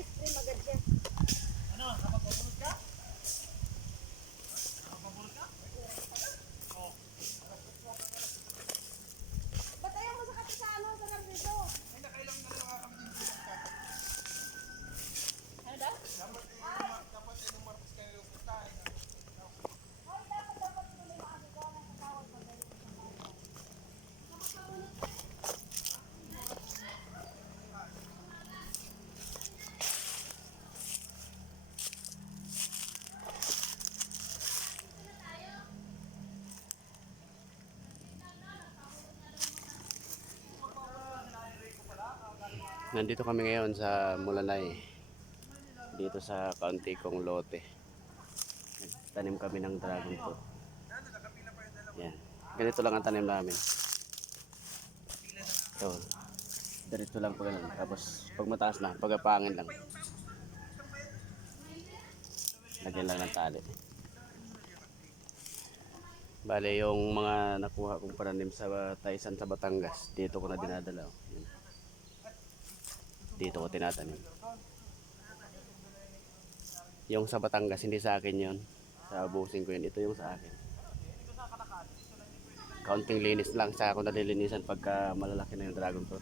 ice cream agad siya. Ano? Napapabulot ka? Napapabulot ka? Oo. Ba't ayaw mo sa kape sa ano, sa dito? Ay, nakailang na lang kami din dito. Ano daw? Dapat yung martes kayo yung putahin. Hoy, dapat tuloy maaga ka ng kasawat pa dahil sa bayan. Nandito kami ngayon sa Mulanay. Dito sa kaunti kong lote. Tanim kami ng dragon fruit. Yan. Ganito lang ang tanim namin. Ito. Diretso lang pag ganun. Tapos pag mataas na, pagapangin lang. Lagyan lang ng tali. Bale, yung mga nakuha kong pananim sa Taisan sa Batangas, dito ko na dinadala. Yan. Dito ko tinatanim. Yung sa Batangas, hindi sa akin yun. Sa busing ko yun. Ito yung sa akin. Kaunting linis lang sa ako nalilinisan pagka malalaki na yung dragon fruit.